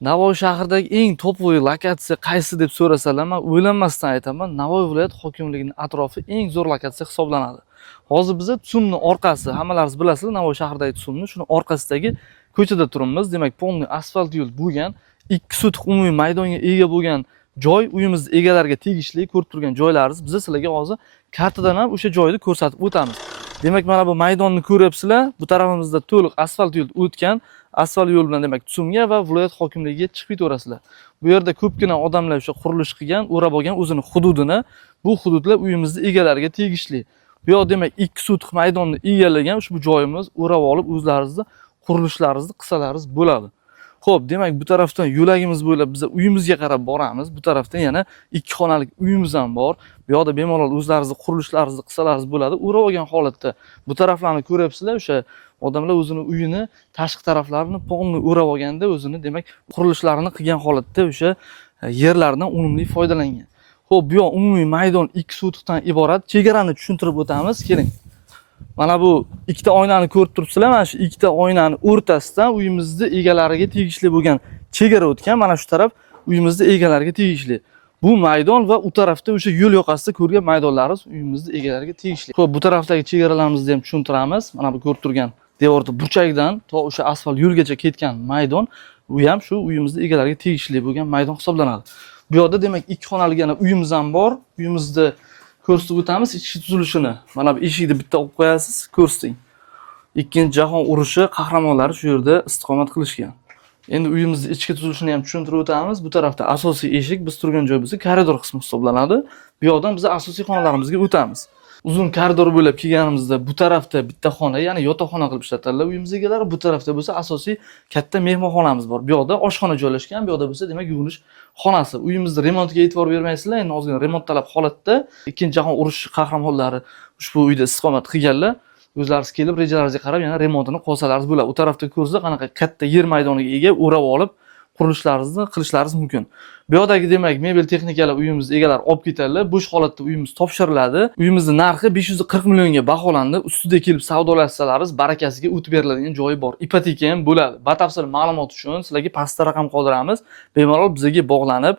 Navoiy shahridagi eng to'pvoy lokatsiya qaysi deb so'rasalar, men o'ylanmasdan aytaman, Navoiy viloyat hokimligining atrofi eng zo'r lokatsiya hisoblanadi. Hozir biz Tsumni orqasi, hammalaringiz bilasizlar, Navoiy shahridagi Tsumni, shuni orqasidagi ko'chada turibmiz. Demak, polni asfalt yo'l bo'lgan, 2 sotix umumiy maydonga ega bo'lgan joy, uyimizning egalariga tegishli ko'rib turgan joylaringiz. Biz sizlarga hozir kartadan ham o'sha joyni ko'rsatib o'tamiz. Demak, mana bu maydonni ko'ryapsizlar. Bu tarafimizda to'liq asfalt yo'l o'tgan. Asfalt yo'l bilan demak Tsumga va viloyat hokimligiga chiqib ketaverasizlar. Bu yerda ko'pgina odamlar o'sha qurilish qilgan, o'rab olgan o'zining hududini. Bu hududlar uyimizning egalariga tegishli. Bu yoq demak 2 sotix maydonni egallagan ushbu joyimiz o'rab olib o'zlaringizni qurilishlaringizni qilsalaringiz bo'ladi. Xo'p, demak bu tarafdan yo'lagimiz bo'ylab biz uyimizga qarab boramiz. Bu tarafdan yana 2 xonalik uyimiz ham bor. Bu yoqda bemalol o'zlaringizni qurilishlaringizni qilsalaringiz bo'ladi. O'rab olgan holatda bu taraflarni ko'ryapsizlar, o'sha odamlar o'zini uyini tashqi taraflarini polni o'rab olganda o'zini demak qurilishlarini qilgan holatda o'sha yerlardan unumli foydalangan. Xo'p, bu yoq umumiy maydon 2 sotixdan iborat. Chegarani tushuntirib o'tamiz, keling. Mana bu ikkita oynani ko'rib turibsizlar. Mana shu ikkita oynani o'rtasidan uyimizning egalariga tegishli bo'lgan chegara o'tgan. Mana shu taraf uyimizning egalariga tegishli. Bu maydon va u tarafda o'sha yo'l yoqasida ko'rgan maydonlarimiz uyimizning egalariga tegishli. Xo'p, bu tarafdagi chegaralarimizni ham tushuntiramiz. Mana bu ko'rib turgan devorda burchakdan to o'sha asfalt yo'lgacha ketgan maydon, u ham shu uyimizning egalariga tegishli bo'lgan maydon hisoblanadi. Bu yoqda demak 2 xonalik yana uyimiz ham bor. Uyimizni ko'rsatib o'tamiz ichki tuzilishini. Mana bu eshikni bitta olib qo'yasiz, ko'rsating. Ikkinchi jahon urushi qahramonlari shu yerda istiqomat qilishgan. Endi uyimizning ichki tuzilishini ham tushuntirib o'tamiz. Bu tarafda asosiy eshik, biz turgan joy bizning koridor qismi hisoblanadi. Bu yoqdan biz asosiy xonalarimizga o'tamiz. Uzun koridor bo'ylab kelganimizda bu tarafda bitta xona, ya'ni yotoqxona qilib ishlatadilar uyimiz egalari. Bu tarafda bo'lsa asosiy katta mehmonxonamiz bor. Bu yoqda oshxona joylashgan, bu yoqda bo'lsa demak yuvinish xonasi. Uyimizning remontiga e'tibor bermaysizlar, endi ozgina remont talab holatda Ikkinchi jahon urushi qahramonlari ushbu uyda istiqomat qilganlar. O'zlaringiz kelib rejalaringizga qarab yana remontini qilsalaringiz bo'ladi. U tarafda ko'rsangizlar qanaqa katta yer maydoniga ega o'rab olib qurilishlaringizni qilishlaringiz mumkin. Bu yoqdagi demak mebel texnikalar uyimizning egalari olib ketadilar. Bo'sh holatda uyimiz topshiriladi. Uyimizning narxi 540 millionga baholandi. Ustida kelib savdolashsalaringiz barakasiga o'tib beriladigan joyi bor. Ipoteka ham bo'ladi. Batafsil ma'lumot uchun sizlarga pastda raqam qoldiramiz. Bemalol bizga bog'lanib,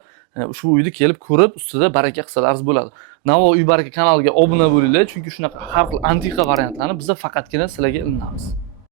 ushbu uyni kelib ko'rib, ustida baraka qilsalaringiz bo'ladi. Navoiy uy baraka kanaliga obuna bo'linglar, chunki shunaqa har xil antiqa variantlarni biz faqatgina sizlarga ilinamiz.